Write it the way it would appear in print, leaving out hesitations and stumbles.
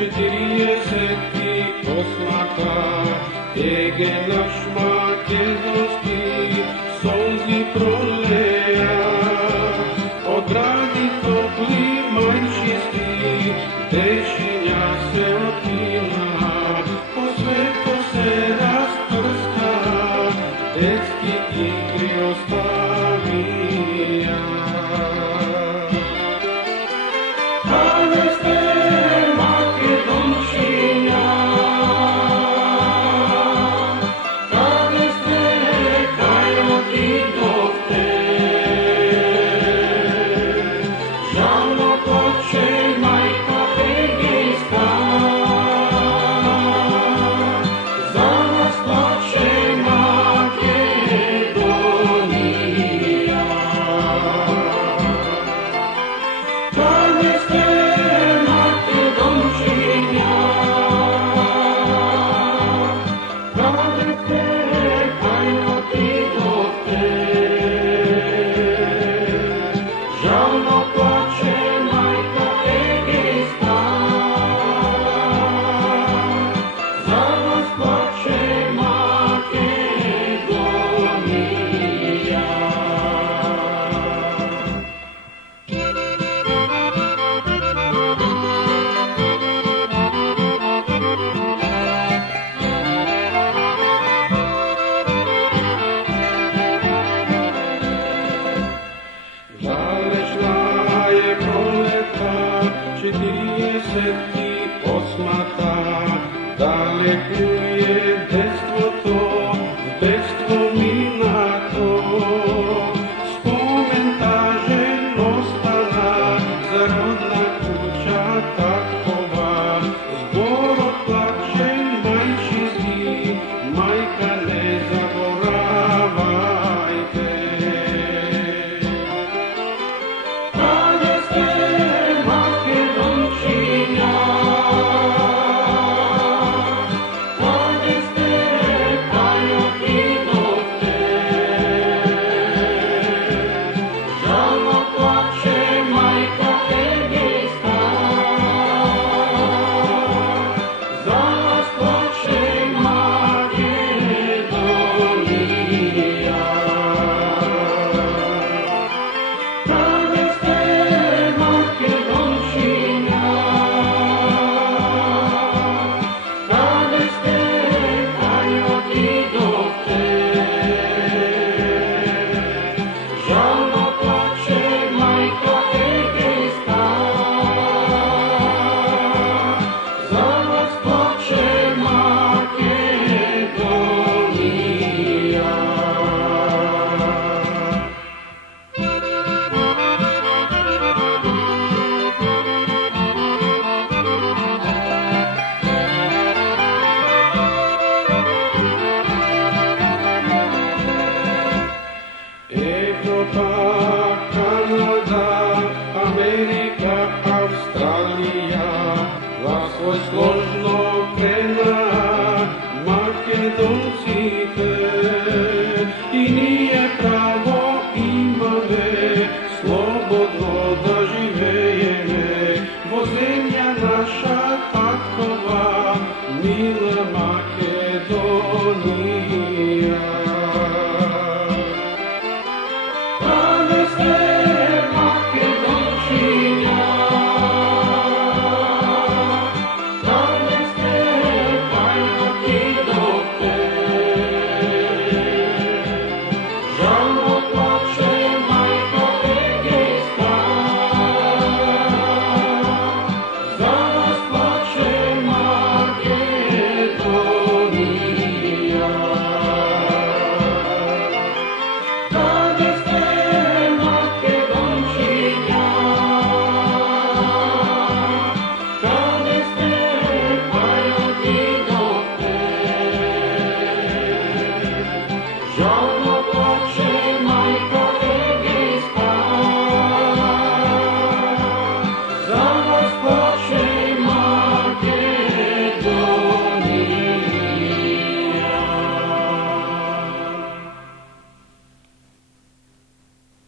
48 tege naš makedonski solzi proleja, odradi topli majčisti, dešinja se otkina, po sveto se rasprska, detski igri ostavija. Kada ste Makedončinja, kada ste kaj otidohte, žalno plače majka Egejska, za vas plače Makedonija. Kada ste Makedončinja, kada ste kaj otidohte, žalno plače majka Egejska, za vas plače Makedonija. Zalešla je proleta 48, dalekuje detstvo to, detstvo minato, spomen tažen ostala, zarodna kuća takova, zbor otplačen majčinski, majka ne zaboravajte. Kada ste Makedončinja, kada ste kaj otidohte, žalno plače majka Egejska, za vas plače Makedonija. Kada ste Makedončinja, kada ste kaj otidohte, žalno plače majka Egejska, za vas plače Makedonija. Evropa, Kanada, Amerika, Avstralija, vas svoj složno krena Makedoncite, i nije pravo imave slobodno da živejeme, bo zemlja